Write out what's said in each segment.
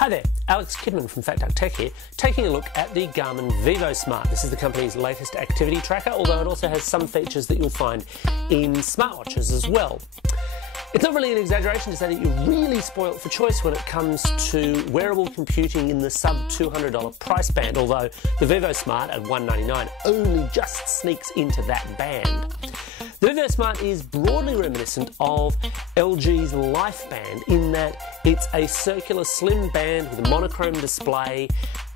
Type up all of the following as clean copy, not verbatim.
Hi there, Alex Kidman from Fat Duck Tech here, taking a look at the Garmin Vivosmart. This is the company's latest activity tracker, although it also has some features that you'll find in smartwatches as well. It's not really an exaggeration to say that you're really spoilt for choice when it comes to wearable computing in the sub $200 price band, although the Vivosmart at $199 only just sneaks into that band. The Vivosmart is broadly reminiscent of LG's Life Band in that it's a circular slim band with a monochrome display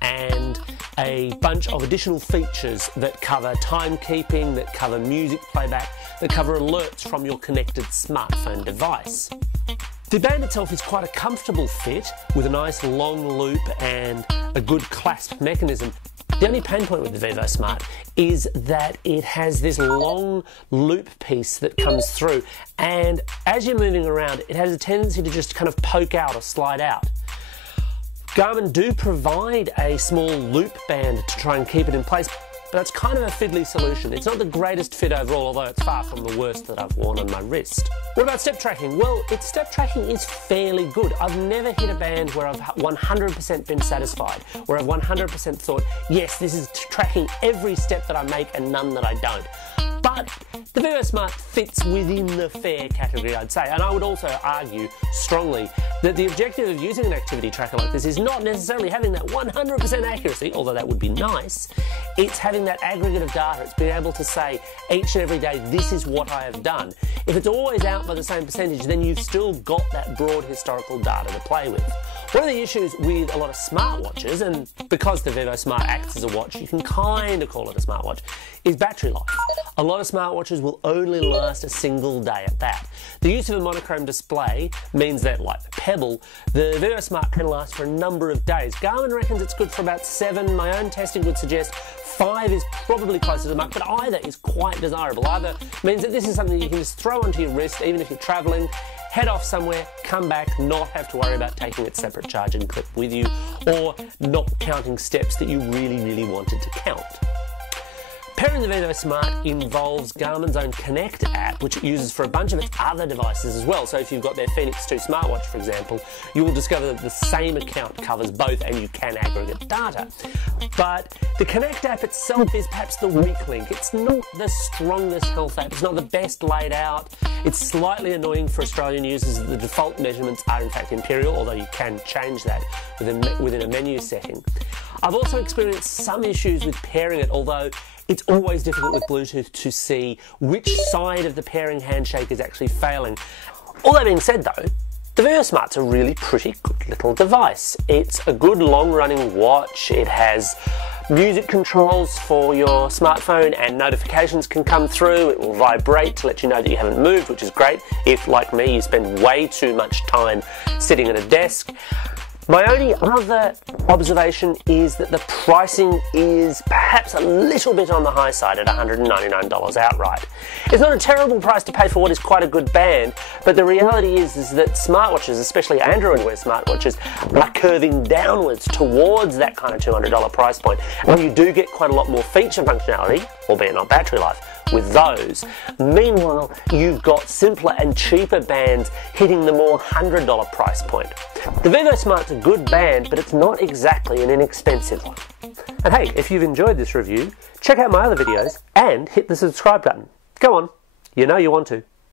and a bunch of additional features that cover timekeeping, that cover music playback, that cover alerts from your connected smartphone device. The band itself is quite a comfortable fit with a nice long loop and a good clasp mechanism. The only pain point with the Vivosmart is that it has this long loop piece that comes through, and as you're moving around it has a tendency to just kind of poke out or slide out. Garmin do provide a small loop band to try and keep it in place, but it's kind of a fiddly solution. It's not the greatest fit overall, although it's far from the worst that I've worn on my wrist. What about step tracking? Well, its step tracking is fairly good. I've never hit a band where I've 100% been satisfied, where I've 100% thought, yes, this is tracking every step that I make and none that I don't. But the Vivosmart fits within the fair category, I'd say, and I would also argue strongly that the objective of using an activity tracker like this is not necessarily having that 100% accuracy, although that would be nice. It's having that aggregate of data. It's being able to say each and every day, this is what I have done. If it's always out by the same percentage, then you've still got that broad historical data to play with. One of the issues with a lot of smartwatches, and because the Vivosmart acts as a watch, you can kind of call it a smartwatch, is battery life. A lot of smartwatches will only last a single day at that. The use of a monochrome display means that, like the Pebble, the Vivosmart can last for a number of days. Garmin reckons it's good for about 7. My own testing would suggest 5 is probably closer to the mark, but either is quite desirable. Either means that this is something you can just throw onto your wrist, even if you're travelling, head off somewhere, come back, not have to worry about taking its separate charge and clip with you, or not counting steps that you really wanted to count. Pairing the Vivosmart involves Garmin's own Connect app, which it uses for a bunch of its other devices as well. So if you've got their Fenix 2 smartwatch, for example, you will discover that the same account covers both and you can aggregate data. But the Connect app itself is perhaps the weak link. It's not the strongest health app. It's not the best laid out. It's slightly annoying for Australian users that the default measurements are in fact imperial, although you can change that within a menu setting. I've also experienced some issues with pairing it, although it's always difficult with Bluetooth to see which side of the pairing handshake is actually failing. All that being said though, the Vivosmart's a really pretty good little device. It's a good long-running watch. It has music controls for your smartphone and notifications can come through. It will vibrate to let you know that you haven't moved, which is great if, like me, you spend way too much time sitting at a desk. My only other observation is that the pricing is perhaps a little bit on the high side at $199 outright. It's not a terrible price to pay for what is quite a good band, but the reality is that smartwatches, especially Android wear smartwatches, are curving downwards towards that kind of $200 price point, and you do get quite a lot more feature functionality, albeit not battery life, with those. Meanwhile, you've got simpler and cheaper bands hitting the more $100 price point. The Vivosmart's a good band, but it's not exactly an inexpensive one. And hey, if you've enjoyed this review, check out my other videos and hit the subscribe button. Go on, you know you want to.